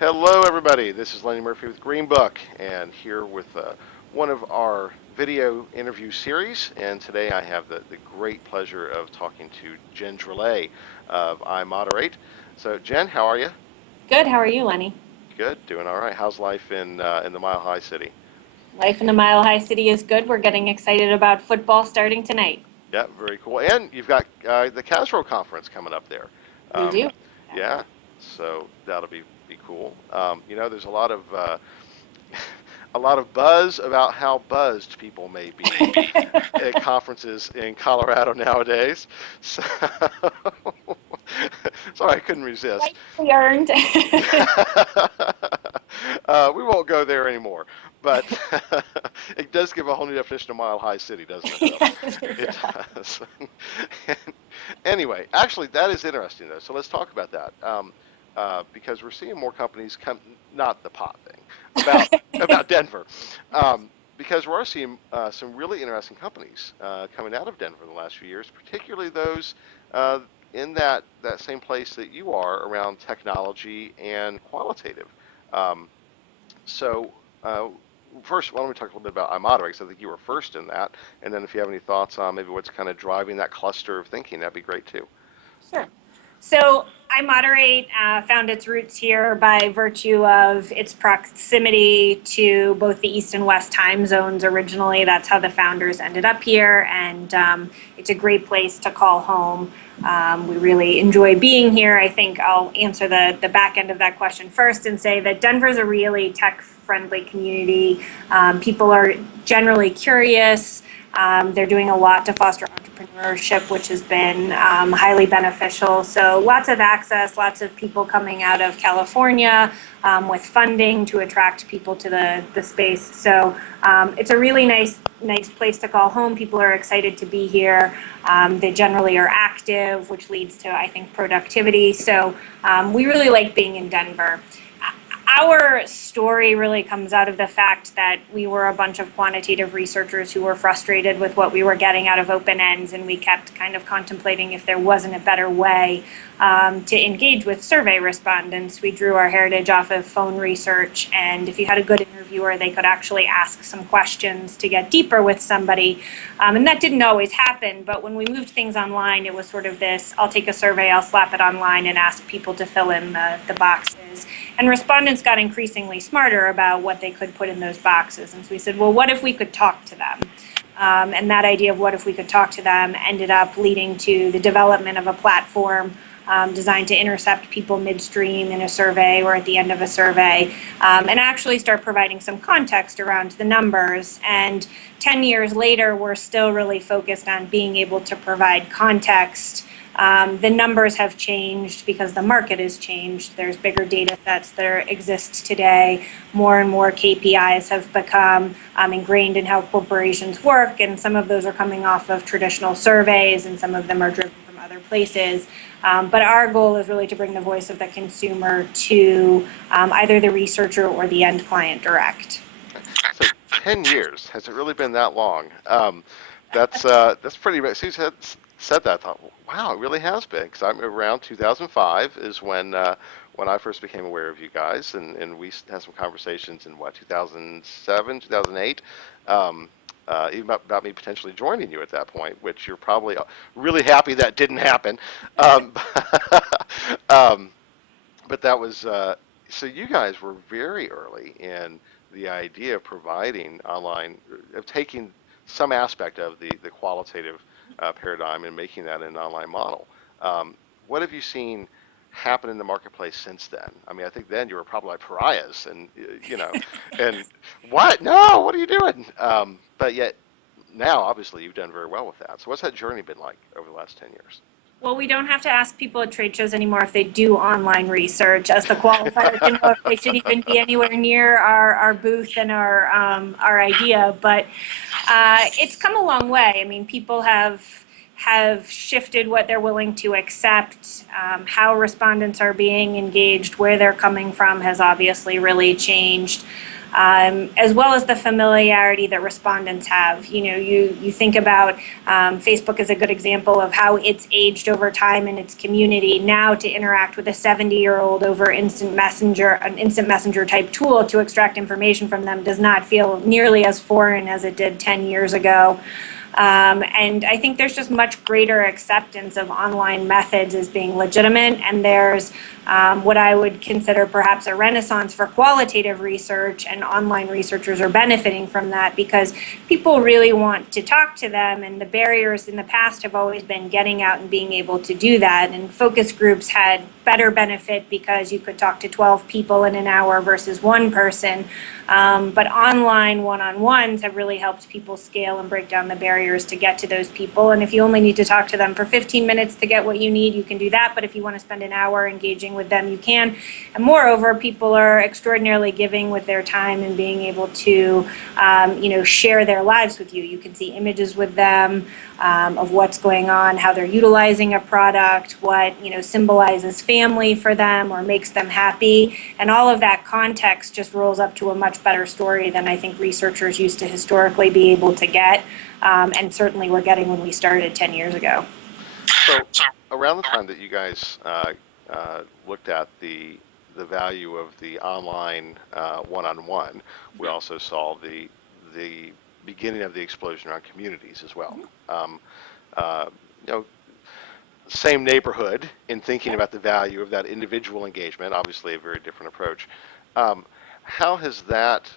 Hello, everybody. This is Lenny Murphy with Green Book, and here with one of our video interview series. And today I have the great pleasure of talking to Jen Drolet of iModerate. So, Jen, how are you? Good. How are you, Lenny? Good, doing all right. How's life in the Mile High City? Life in the Mile High City is good. We're getting excited about football starting tonight. Yeah, very cool. And you've got the Casro conference coming up there. We Um, do. yeah, so that'll be cool. There's a lot of buzz about how buzzed people may be at conferences in Colorado nowadays. So, sorry, I couldn't resist. Rightfully earned. We won't go there anymore, but it does give a whole new definition of Mile High City, doesn't it, though? Yes, it It does. does. Anyway, actually, that is interesting, though. So let's talk about that, because we're seeing more companies come, not the pot thing, about Denver, because we're seeing some really interesting companies coming out of Denver in the last few years, particularly those uh, in that same place that you are around technology and qualitative. Um, so, uh, First, why don't we talk a little bit about iModerate? Because I think you were first in that, and then if you have any thoughts on maybe what's kind of driving that cluster of thinking, that'd be great too. Sure. So iModerate found its roots here by virtue of its proximity to both the East and West time zones originally. That's how the founders ended up here, and it's a great place to call home. We really enjoy being here. I think I'll answer the back end of that question first and say that Denver's a really tech-friendly community. People are generally curious. They're doing a lot to foster entrepreneurship, which has been highly beneficial. So lots of access, lots of people coming out of California with funding to attract people to the space. So it's a really nice place to call home. People are excited to be here. They generally are active, which leads to, I think, productivity. So we really like being in Denver. Our story really comes out of the fact that we were a bunch of quantitative researchers who were frustrated with what we were getting out of open ends, and we kept kind of contemplating if there wasn't a better way to engage with survey respondents. We drew our heritage off of phone research, and if you had a good interviewer, they could actually ask some questions to get deeper with somebody. And that didn't always happen, but when we moved things online, it was sort of this, I'll take a survey, I'll slap it online and ask people to fill in the boxes. And respondents got increasingly smarter about what they could put in those boxes. And so we said, well, what if we could talk to them? And that idea of what if we could talk to them ended up leading to the development of a platform designed to intercept people midstream in a survey or at the end of a survey, and actually start providing some context around the numbers. And 10 years later, we're still really focused on being able to provide context. The numbers have changed because the market has changed. There's bigger data sets that exist today. More and more KPIs have become ingrained in how corporations work, and some of those are coming off of traditional surveys, and some of them are driven from other places. But our goal is really to bring the voice of the consumer to either the researcher or the end client direct. So, 10 years, has it really been that long? That's pretty. As you said that, I thought, wow, it really has been. Because I'm around 2005 is when I first became aware of you guys, and we had some conversations in what 2007, 2008. Even about me potentially joining you at that point, which you're probably really happy that didn't happen. Um, um, but that was so you guys were very early in the idea of providing online, of taking some aspect of the qualitative paradigm and making that an online model. What have you seen happen in the marketplace since then? I mean, I think then you were probably like pariahs, and and what? No, what are you doing? But yet now, obviously, you've done very well with that. So, what's that journey been like over the last 10 years? Well, we don't have to ask people at trade shows anymore if they do online research as the qualifier to know if they should even be anywhere near our booth and our idea. But it's come a long way. I mean, people have shifted what they're willing to accept. How respondents are being engaged, where they're coming from has obviously really changed. as well as the familiarity that respondents have. You think about Facebook is a good example of how it's aged over time in its community. Now to interact with a 70-year-old over an instant messenger type tool to extract information from them does not feel nearly as foreign as it did 10 years ago. And I think there's just much greater acceptance of online methods as being legitimate, and there's what I would consider perhaps a renaissance for qualitative research, and online researchers are benefiting from that because people really want to talk to them, and the barriers in the past have always been getting out and being able to do that. And focus groups had better benefit because you could talk to 12 people in an hour versus one person. But online one-on-ones have really helped people scale and break down the barriers to get to those people. And if you only need to talk to them for 15 minutes to get what you need, you can do that. But if you want to spend an hour engaging with them, you can. And moreover, people are extraordinarily giving with their time and being able to, share their lives with you. You can see images with them of what's going on, how they're utilizing a product, what symbolizes family for them or makes them happy, and all of that context just rolls up to a much better story than I think researchers used to historically be able to get, and certainly we're getting when we started 10 years ago. So around the time that you guys looked at the value of the online one-on-one, we also saw the beginning of the explosion around communities as well. Same neighborhood in thinking about the value of that individual engagement, obviously a very different approach. How has that,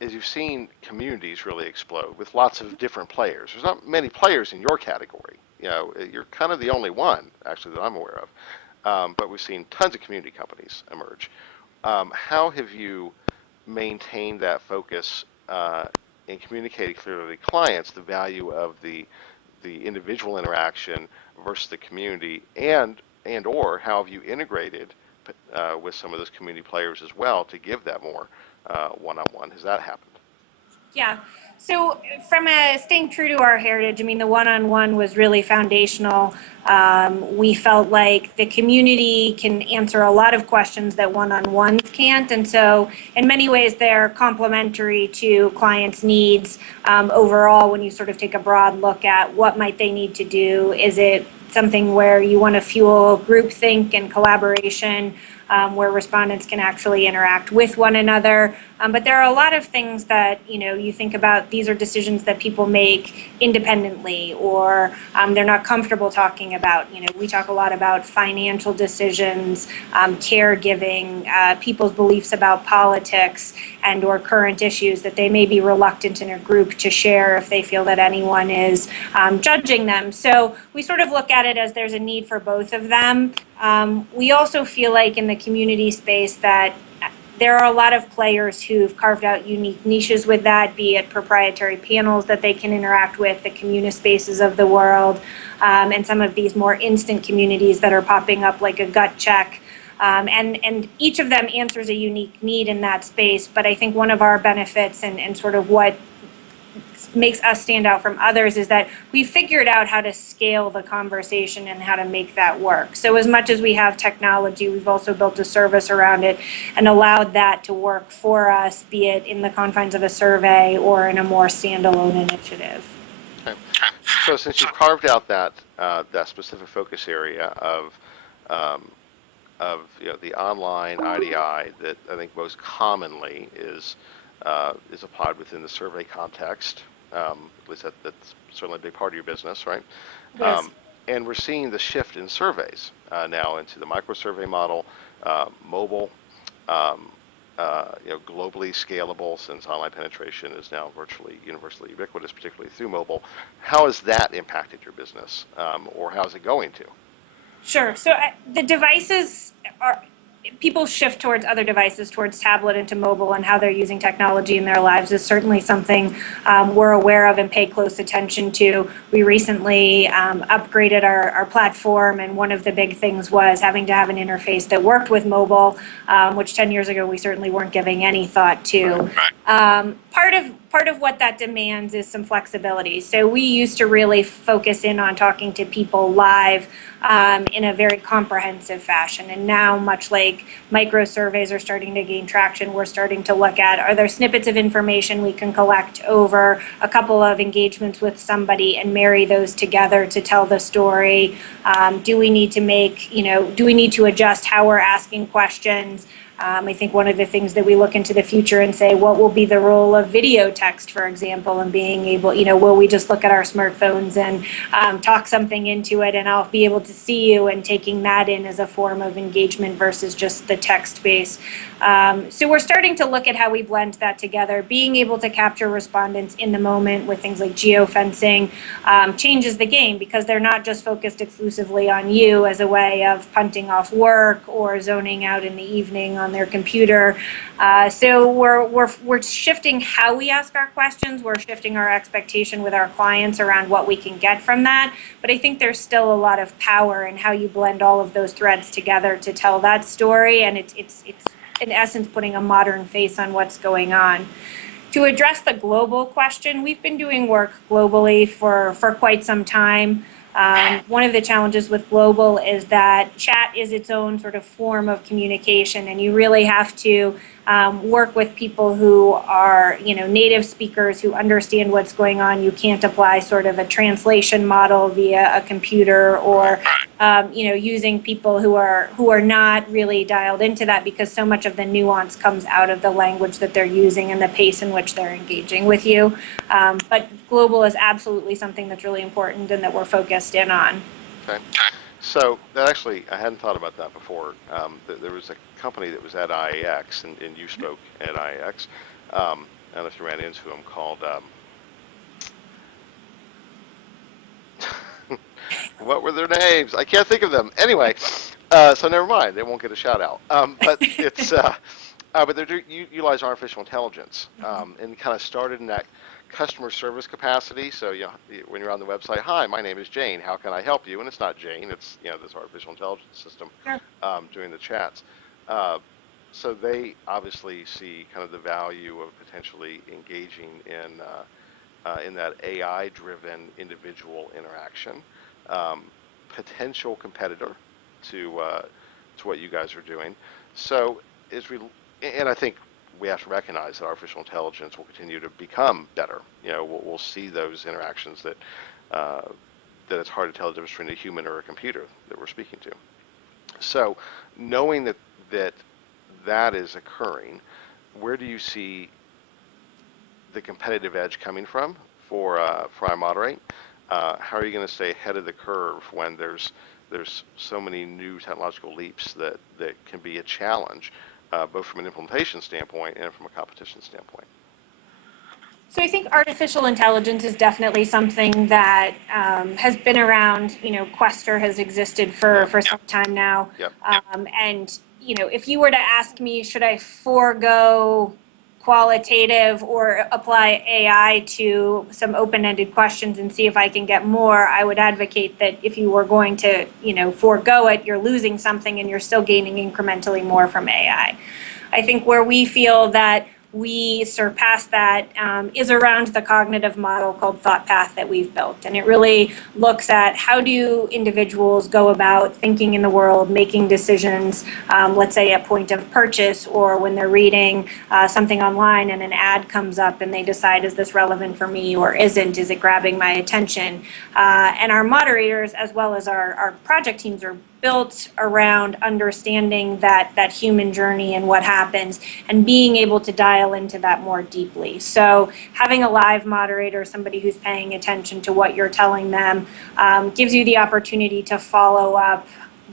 as you've seen communities really explode with lots of different players, there's not many players in your category. You're kind of the only one, actually, that I'm aware of. But we've seen tons of community companies emerge. How have you maintained that focus and communicated clearly to clients the value of the individual interaction versus the community, and or how have you integrated with some of those community players as well to give that more one-on-one? Has that happened? Yeah. So from staying true to our heritage, I mean, the one-on-one was really foundational. We felt like the community can answer a lot of questions that one-on-ones can't. And so in many ways, they're complementary to clients' needs. Overall, when you sort of take a broad look at what might they need to do, is it something where you want to fuel groupthink and collaboration, where respondents can actually interact with one another. But there are a lot of things that, you think about, these are decisions that people make independently, or they're not comfortable talking about. We talk a lot about financial decisions, caregiving, people's beliefs about politics and or current issues that they may be reluctant in a group to share if they feel that anyone is judging them. So we sort of look at it as there's a need for both of them. We also feel like in the community space that there are a lot of players who've carved out unique niches with that, be it proprietary panels that they can interact with, the communispaces of the world, and some of these more instant communities that are popping up like a gut check. And each of them answers a unique need in that space. But I think one of our benefits and sort of what makes us stand out from others is that we figured out how to scale the conversation and how to make that work. So as much as we have technology, we've also built a service around it and allowed that to work for us, be it in the confines of a survey or in a more standalone initiative. Okay. So since you've carved out that specific focus area of the online IDI that I think most commonly is applied within the survey context. At least that's certainly a big part of your business, right? Yes. And we're seeing the shift in surveys now into the micro-survey model, mobile, globally scalable, since online penetration is now virtually universally ubiquitous, particularly through mobile. How has that impacted your business, or how's it going to? Sure. So the devices are, people shift towards other devices, towards tablet into mobile, and how they're using technology in their lives is certainly something we're aware of and pay close attention to. We recently upgraded our platform, and one of the big things was having to have an interface that worked with mobile, which 10 years ago we certainly weren't giving any thought to. part of what that demands is some flexibility. So we used to really focus in on talking to people live in a very comprehensive fashion. And now, much like micro surveys are starting to gain traction, we're starting to look at, are there snippets of information we can collect over a couple of engagements with somebody and marry those together to tell the story? Do we need to do we need to adjust how we're asking questions? I think one of the things that we look into the future and say, what will be the role of video text, for example, and being able, will we just look at our smartphones and talk something into it and I'll be able to see you, and taking that in as a form of engagement versus just the text base. So we're starting to look at how we blend that together. Being able to capture respondents in the moment with things like geofencing changes the game, because they're not just focused exclusively on you as a way of punting off work or zoning out in the evening on their computer. So we're shifting how we ask our questions. We're shifting our expectation with our clients around what we can get from that. But I think there's still a lot of power in how you blend all of those threads together to tell that story. And it's in essence putting a modern face on what's going on. To address the global question, we've been doing work globally for quite some time. One of the challenges with global is that chat is its own sort of form of communication, and you really have to work with people who are, native speakers who understand what's going on. You can't apply sort of a translation model via a computer, or using people who are not really dialed into that, because so much of the nuance comes out of the language that they're using and the pace in which they're engaging with you. But global is absolutely something that's really important and that we're focused in on. Okay. So that actually, I hadn't thought about that before. There was a company that was at IAX, and you spoke at IAX. I don't know if you ran into them, called, what were their names? I can't think of them. Anyway, so never mind. They won't get a shout out. But it's, but you utilize artificial intelligence, and kind of started in that customer service capacity. So when you're on the website, hi, my name is Jane. How can I help you? And it's not Jane. It's this artificial intelligence system doing the chats. So they obviously see kind of the value of potentially engaging in that AI-driven individual interaction, potential competitor to what you guys are doing. So and I think we have to recognize that artificial intelligence will continue to become better. We'll see those interactions that it's hard to tell the difference between a human or a computer that we're speaking to. So knowing that is occurring, where do you see the competitive edge coming from for iModerate? How are you going to stay ahead of the curve when there's so many new technological leaps that can be a challenge, both from an implementation standpoint and from a competition standpoint? So I think artificial intelligence is definitely something that has been around. Questor has existed for some time now. Yep. And if you were to ask me, should I forego qualitative or apply AI to some open-ended questions and see if I can get more, I would advocate that if you were going to, forego it, you're losing something and you're still gaining incrementally more from AI. I think where we feel that we surpass that is around the cognitive model called Thought Path that we've built. And it really looks at how do individuals go about thinking in the world, making decisions, let's say at point of purchase, or when they're reading something online and an ad comes up and they decide, is this relevant for me or isn't? Is it grabbing my attention? And our moderators, as well as our project teams, are built around understanding that human journey and what happens, and being able to dial into that more deeply. So having a live moderator, somebody who's paying attention to what you're telling them, gives you the opportunity to follow up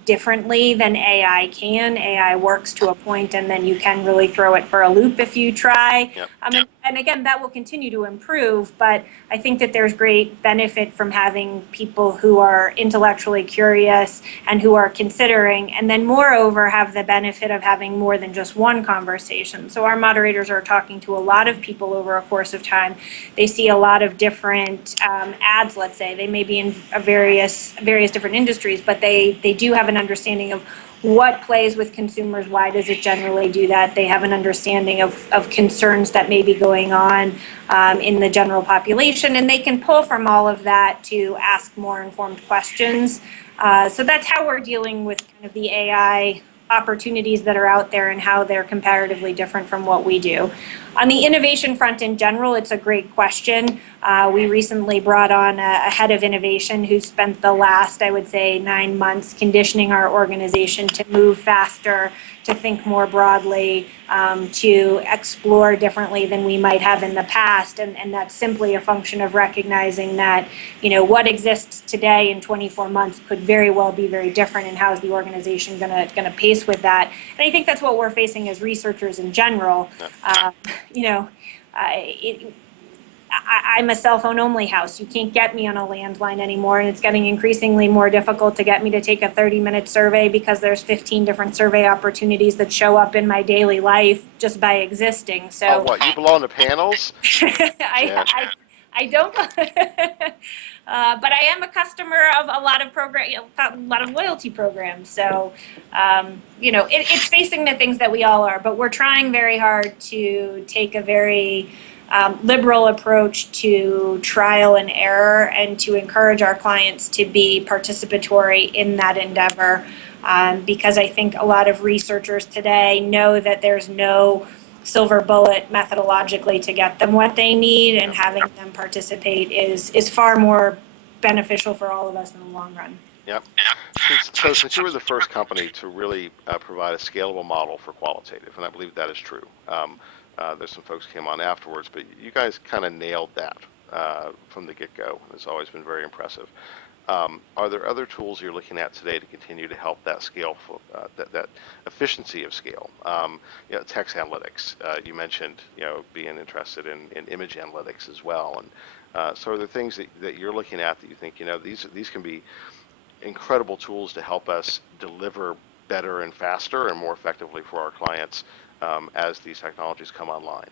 differently than AI can. AI works to a point, and then you can really throw it for a loop if you try. Yep. And again, that will continue to improve, but I think that there's great benefit from having people who are intellectually curious and who are considering, and then moreover have the benefit of having more than just one conversation. So our moderators are talking to a lot of people over a course of time. They see a lot of different ads, let's say. They may be in various different industries, but they do have an understanding of what plays with consumers, why does it generally do that. They have an understanding of concerns that may be going on in the general population, and they can pull from all of that to ask more informed questions. So that's how we're dealing with kind of the AI opportunities that are out there and how they're comparatively different from what we do. On the innovation front in general, it's a great question. We recently brought on a head of innovation who spent the last, I would say, 9 months conditioning our organization to move faster, to think more broadly, to explore differently than we might have in the past. And that's simply a function of recognizing that, what exists today in 24 months could very well be very different, and how is the organization going to pace with that. And I think that's what we're facing as researchers in general. I'm a cell phone only house. You can't get me on a landline anymore, and it's getting increasingly more difficult to get me to take a 30-minute survey because there's 15 different survey opportunities that show up in my daily life just by existing. So oh, what, you belong to panels? I don't, but I am a customer of a lot of loyalty programs. So, it's facing the things that we all are, but we're trying very hard to take a very liberal approach to trial and error, and to encourage our clients to be participatory in that endeavor. Because I think a lot of researchers today know that there's no silver bullet methodologically to get them what they need, and having them participate is far more beneficial for all of us in the long run. Yep. So since you were the first company to really provide a scalable model for qualitative, and I believe that is true, there's some folks came on afterwards, but you guys kind of nailed that from the get-go. It's always been very impressive. Are there other tools you're looking at today to continue to help that scale, that efficiency of scale? Text analytics. You mentioned, being interested in image analytics as well. And so are there things that you're looking at that you think, these can be incredible tools to help us deliver better and faster and more effectively for our clients as these technologies come online?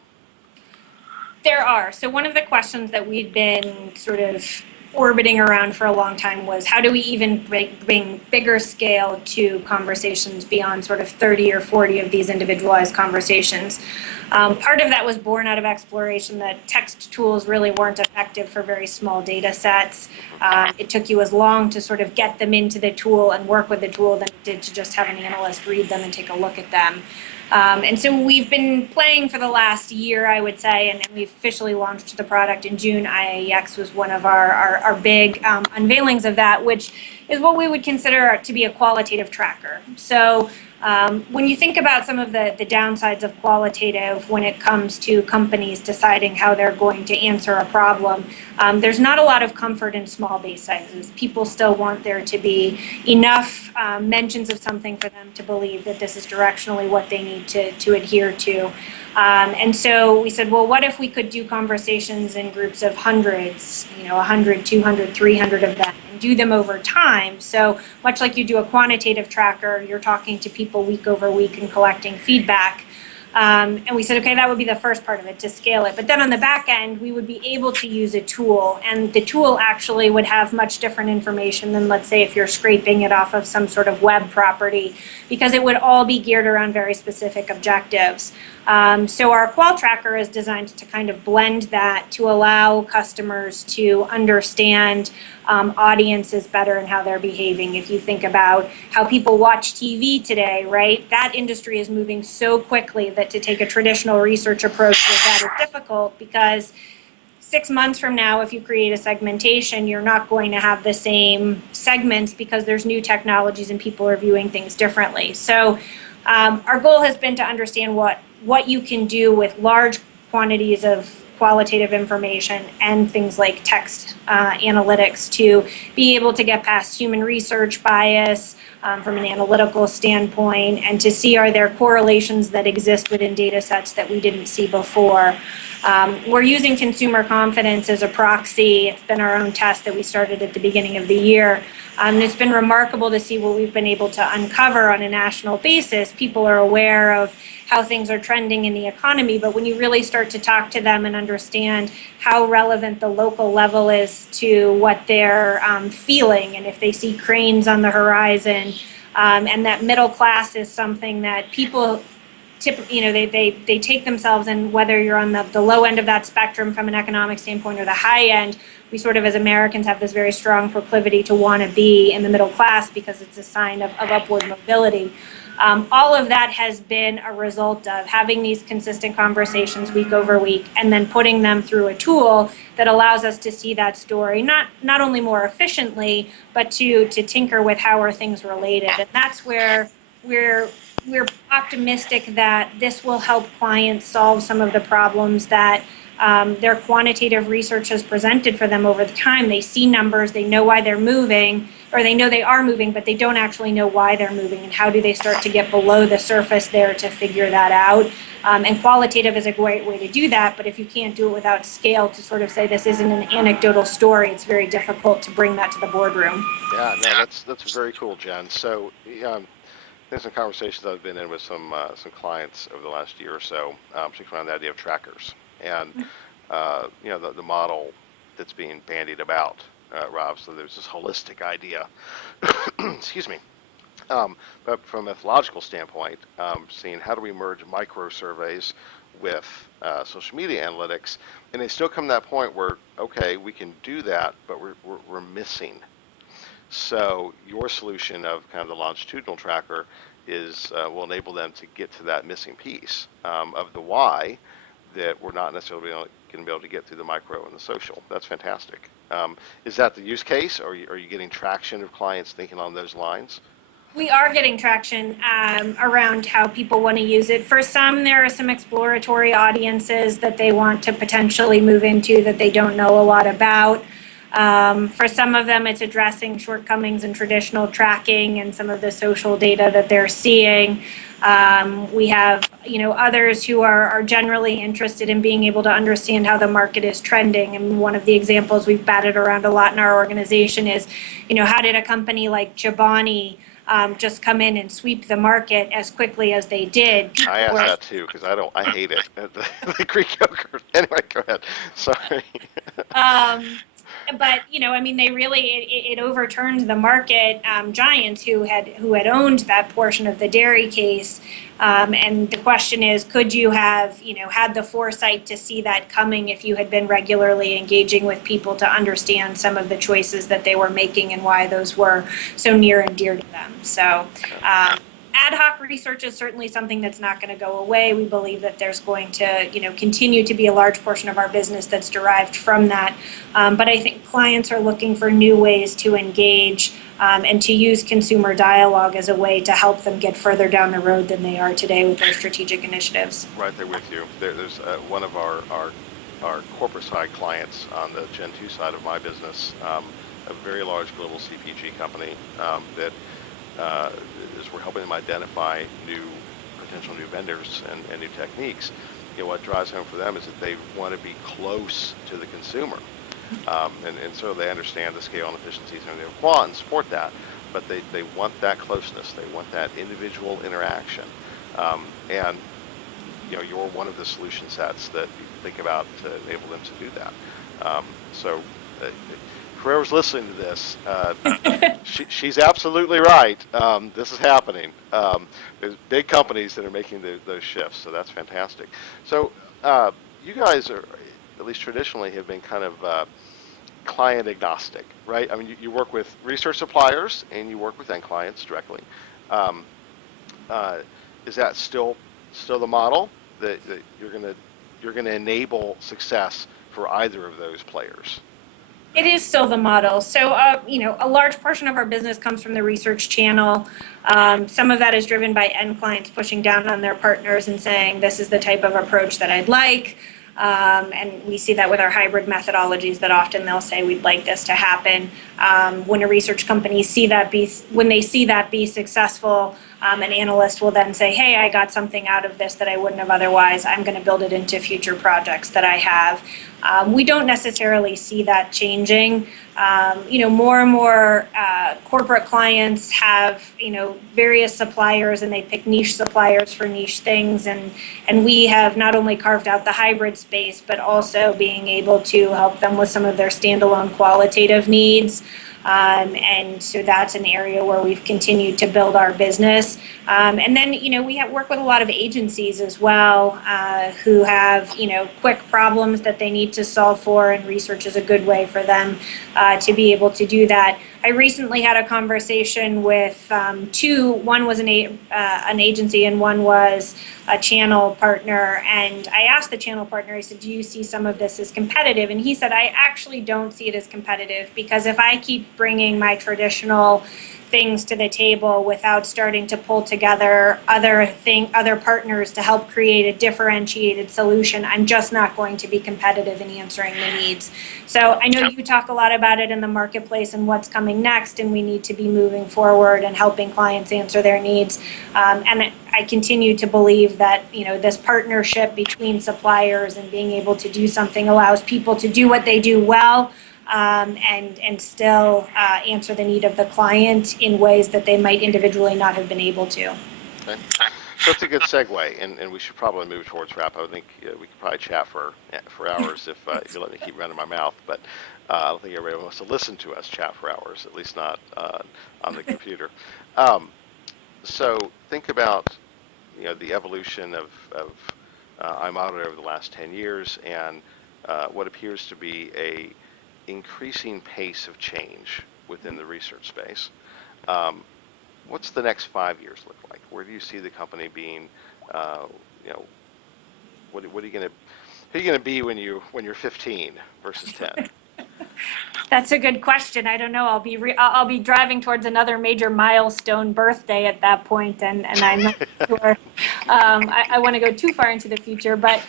There are. So one of the questions that we've been sort of orbiting around for a long time was, how do we even bring bigger scale to conversations beyond sort of 30 or 40 of these individualized conversations? Part of that was born out of exploration that text tools really weren't effective for very small data sets. It took you as long to sort of get them into the tool and work with the tool than it did to just have an analyst read them and take a look at them. And so we've been playing for the last year, I would say, and we officially launched the product in June. IAEX was one of our big unveilings of that, which is what we would consider to be a qualitative tracker. So when you think about some of the downsides of qualitative when it comes to companies deciding how they're going to answer a problem, there's not a lot of comfort in small base sizes. People still want there to be enough mentions of something for them to believe that this is directionally what they need to adhere to. And so we said, well, what if we could do conversations in groups of hundreds, 100, 200, 300 of them, and do them over time? So much like you do a quantitative tracker, you're talking to people week over week and collecting feedback. And we said, okay, that would be the first part of it, to scale it. But then on the back end, we would be able to use a tool, and the tool actually would have much different information than, let's say, if you're scraping it off of some sort of web property, because it would all be geared around very specific objectives. So our Qual tracker is designed to kind of blend that to allow customers to understand audiences better and how they're behaving. If you think about how people watch TV today, right, that industry is moving so quickly that to take a traditional research approach with that is difficult, because 6 months from now, if you create a segmentation, you're not going to have the same segments because there's new technologies and people are viewing things differently. So our goal has been to understand what you can do with large quantities of qualitative information and things like text analytics to be able to get past human research bias from an analytical standpoint, and to see, are there correlations that exist within data sets that we didn't see before. We're using consumer confidence as a proxy. It's been our own test that we started at the beginning of the year. And it's been remarkable to see what we've been able to uncover on a national basis. People are aware of how things are trending in the economy, but when you really start to talk to them and understand how relevant the local level is to what they're feeling, and if they see cranes on the horizon, And that middle class is something that people they take themselves, and whether you're on the low end of that spectrum from an economic standpoint or the high end, we sort of as Americans have this very strong proclivity to want to be in the middle class because it's a sign of upward mobility. All of that has been a result of having these consistent conversations week over week and then putting them through a tool that allows us to see that story not only more efficiently, but to tinker with how are things related. And that's where we're optimistic that this will help clients solve some of the problems that their quantitative research has presented for them over the time. They see numbers, they know why they're moving, or they know they are moving, but they don't actually know why they're moving, and how do they start to get below the surface there to figure that out. And qualitative is a great way to do that, but if you can't do it without scale to sort of say this isn't an anecdotal story, it's very difficult to bring that to the boardroom. Yeah, no, that's very cool, Jen. So there's some conversations I've been in with some clients over the last year or so, particularly on the idea of trackers and the model that's being bandied about, Rob. So there's this holistic idea. Excuse me. But from a methodological standpoint, seeing how do we merge micro surveys with social media analytics, and they still come to that point where okay, we can do that, but we're missing. So your solution of kind of the longitudinal tracker will enable them to get to that missing piece of the why that we're not necessarily going to be able to get through the micro and the social. That's fantastic. Is that the use case, or are you getting traction of clients thinking along those lines? We are getting traction around how people want to use it. For some, there are some exploratory audiences that they want to potentially move into that they don't know a lot about. For some of them, it's addressing shortcomings in traditional tracking and some of the social data that they're seeing. We have, others who are generally interested in being able to understand how the market is trending. And one of the examples we've batted around a lot in our organization is, how did a company like Chobani just come in and sweep the market as quickly as they did? I asked that too because I hate it. The Greek yogurt. Anyway, go ahead. Sorry. But they really it overturned the market giants who had owned that portion of the dairy case. And the question is, could you have had the foresight to see that coming if you had been regularly engaging with people to understand some of the choices that they were making and why those were so near and dear to them? So ad hoc research is certainly something that's not going to go away. We believe that there's going to, continue to be a large portion of our business that's derived from that. But I think clients are looking for new ways to engage and to use consumer dialogue as a way to help them get further down the road than they are today with their strategic initiatives. Right there with you. There's one of our corporate side clients on the Gen 2 side of my business, a very large global CPG company that is we're helping them identify potential new vendors and new techniques. What drives home for them is that they want to be close to the consumer. And so they understand the scale and efficiencies of Quant and support that, but they want that closeness. They want that individual interaction. And you're one of the solution sets that you think about to enable them to do that. So whoever's listening to this, she's absolutely right. This is happening. There's big companies that are making those shifts, so that's fantastic. So you guys are, at least traditionally, have been kind of client agnostic, right? I mean, you work with research suppliers and you work with end clients directly. Is that still the model that you're gonna enable success for either of those players? It is still the model. So, a large portion of our business comes from the research channel. Some of that is driven by end clients pushing down on their partners and saying, this is the type of approach that I'd like. And we see that with our hybrid methodologies that often they'll say, we'd like this to happen. When a research company when they see that be successful, an analyst will then say, hey, I got something out of this that I wouldn't have otherwise. I'm going to build it into future projects that I have. We don't necessarily see that changing. More and more corporate clients have, various suppliers, and they pick niche suppliers for niche things. And we have not only carved out the hybrid space, but also being able to help them with some of their standalone qualitative needs. And so that's an area where we've continued to build our business. And then, we work with a lot of agencies as well who have, quick problems that they need to solve for, and research is a good way for them to be able to do that. I recently had a conversation with two. One was an agency, and one was a channel partner. And I asked the channel partner, I said, do you see some of this as competitive? And he said, I actually don't see it as competitive, because if I keep bringing my traditional things to the table without starting to pull together other partners to help create a differentiated solution, I'm just not going to be competitive in answering the needs. So I know you talk a lot about it in the marketplace and what's coming next, and we need to be moving forward and helping clients answer their needs. And I continue to believe that, this partnership between suppliers and being able to do something allows people to do what they do well, and still answer the need of the client in ways that they might individually not have been able to. Okay. So it's a good segue, and we should probably move towards wrap. I think we could probably chat for hours if you let me keep running my mouth, but I don't think everybody wants to listen to us chat for hours, at least not on the computer. So think about the evolution of iModerate over the last 10 years, and what appears to be a increasing pace of change within the research space. What's the next 5 years look like? Where do you see the company being? What are you going to who are you going to be when you're 15 versus 10? That's a good question. I don't know. I'll be driving towards another major milestone birthday at that point, and I'm not sure I want to go too far into the future. But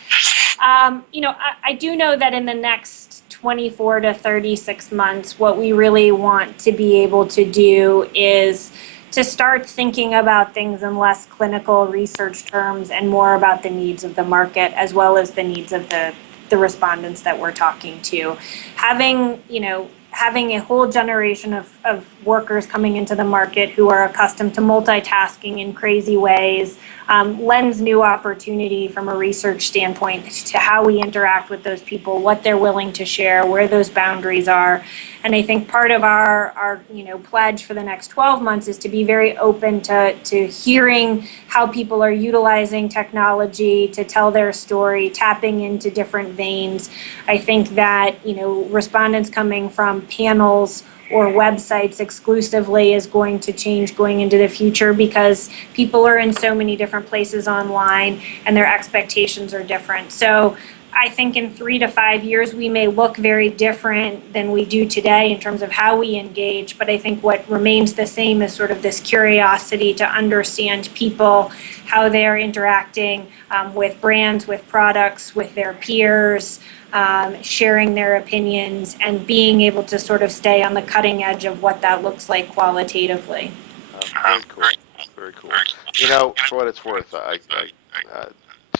I do know that in the next 24 to 36 months, what we really want to be able to do is to start thinking about things in less clinical research terms and more about the needs of the market, as well as the needs of the respondents that we're talking to. Having a whole generation of workers coming into the market who are accustomed to multitasking in crazy ways lends new opportunity from a research standpoint to how we interact with those people, what they're willing to share, where those boundaries are. And I think part of our pledge for the next 12 months is to be very open to hearing how people are utilizing technology to tell their story, tapping into different veins. I think that respondents coming from panels or websites exclusively is going to change going into the future, because people are in so many different places online and their expectations are different. So I think in 3 to 5 years, we may look very different than we do today in terms of how we engage. But I think what remains the same is sort of this curiosity to understand people, how they're interacting with brands, with products, with their peers, sharing their opinions, and being able to sort of stay on the cutting edge of what that looks like qualitatively. Very cool. Very cool. For what it's worth, I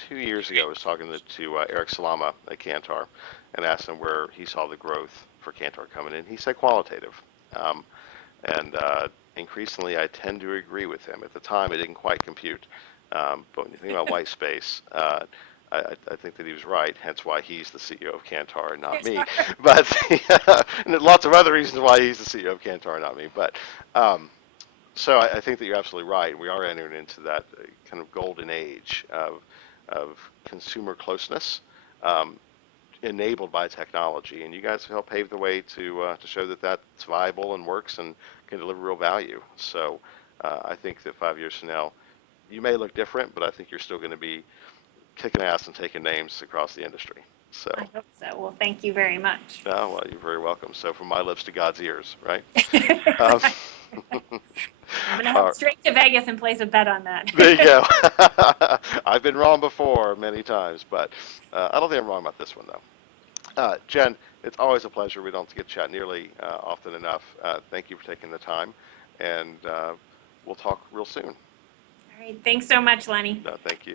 2 years ago I was talking to Eric Salama at Kantar and asked him where he saw the growth for Kantar coming in. He said qualitative. And increasingly, I tend to agree with him. At the time, it didn't quite compute. But when you think about white space, I think that he was right, hence why he's the CEO of Kantar and not me. But and there's lots of other reasons why he's the CEO of Kantar and not me. But so I think that you're absolutely right. We are entering into that kind of golden age of consumer closeness enabled by technology. And you guys have helped pave the way to show that that's viable and works and can deliver real value. So I think that 5 years from now, you may look different, but I think you're still going to be kicking ass and taking names across the industry. So I hope so. Well, thank you very much. oh, well, you're very welcome. So from my lips to God's ears, right? I'm Um, going to head straight to Vegas and place a bet on that. there you go. I've been wrong before many times, but I don't think I'm wrong about this one, though. Jen, it's always a pleasure. We don't get to chat nearly often enough. Thank you for taking the time, and we'll talk real soon. All right. Thanks so much, Lenny. No, thank you.